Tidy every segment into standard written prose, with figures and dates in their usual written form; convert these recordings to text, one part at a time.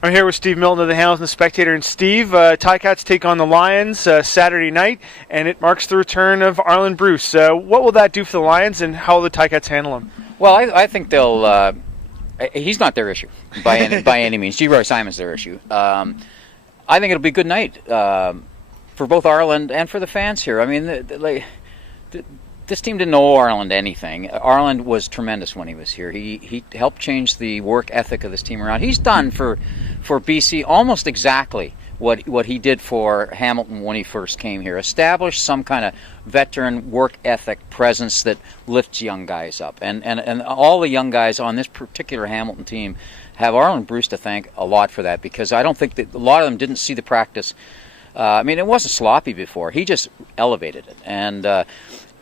I'm here with Steve Milton of the Hamilton Spectator. And Steve, Ticats take on the Lions Saturday night, and it marks the return of Arlen Bruce. What will that do for the Lions, and how will the Ticats handle him? Well, I think they'll. He's not their issue by any means. G. Roy Simon's their issue. I think it'll be a good night for both Arlen and for the fans here. I mean, this team didn't owe Arlen anything. Arlen was tremendous when he was here. He helped change the work ethic of this team around. He's done for BC almost exactly what he did for Hamilton when he first came here. Established some kind of veteran work ethic presence that lifts young guys up. And all the young guys on this particular Hamilton team have Arlen Bruce to thank a lot for that, because I don't think that a lot of them didn't see the practice. I mean, it wasn't sloppy before. He just elevated it. And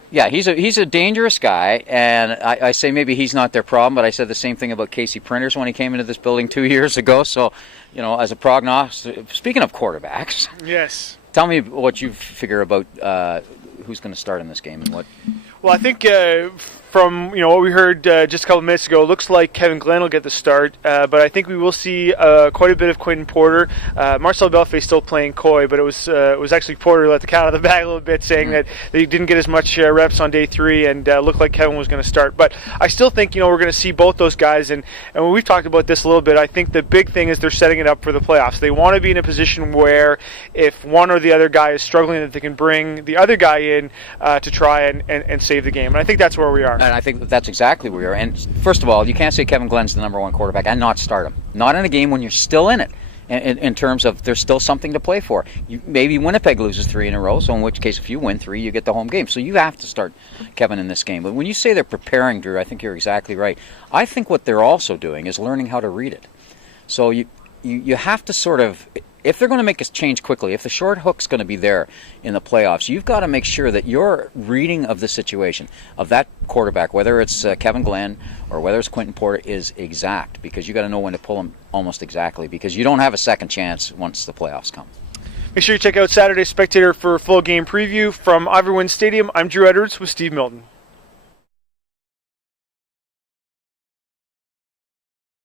yeah, he's a dangerous guy, and I say maybe he's not their problem, but I said the same thing about Casey Printers when he came into this building 2 years ago. So, you know, as a prognostic, speaking of quarterbacks, yes, tell me what you figure about who's going to start in this game and what. Well, I think from what we heard just a couple of minutes ago, it looks like Kevin Glenn will get the start, but I think we will see quite a bit of Quentin Porter. Marcel Belfay still playing coy, but it was actually Porter who let the cat out of the bag a little bit, saying that he didn't get as much reps on day 3, and looked like Kevin was going to start. But I still think we're going to see both those guys, and when we've talked about this a little bit, I think the big thing is they're setting it up for the playoffs. They want to be in a position where if one or the other guy is struggling, that they can bring the other guy in to try and save the game. And I think that's where we are. And I think that's exactly where we are. And first of all, you can't say Kevin Glenn's the number one quarterback and not start him. Not in a game when you're still in it. In terms of there's still something to play for. Maybe Winnipeg loses 3 in a row, so in which case if you win 3, you get the home game. So you have to start Kevin in this game. But when you say they're preparing, Drew, I think you're exactly right. I think what they're also doing is learning how to read it. So you have to sort of, if they're going to make a change quickly, if the short hook's going to be there in the playoffs, you've got to make sure that your reading of the situation of that quarterback, whether it's Kevin Glenn or whether it's Quentin Porter, is exact, because you got to know when to pull him almost exactly, because you don't have a second chance once the playoffs come. Make sure you check out Saturday Spectator for a full game preview. From Ivory Wind Stadium, I'm Drew Edwards with Steve Milton.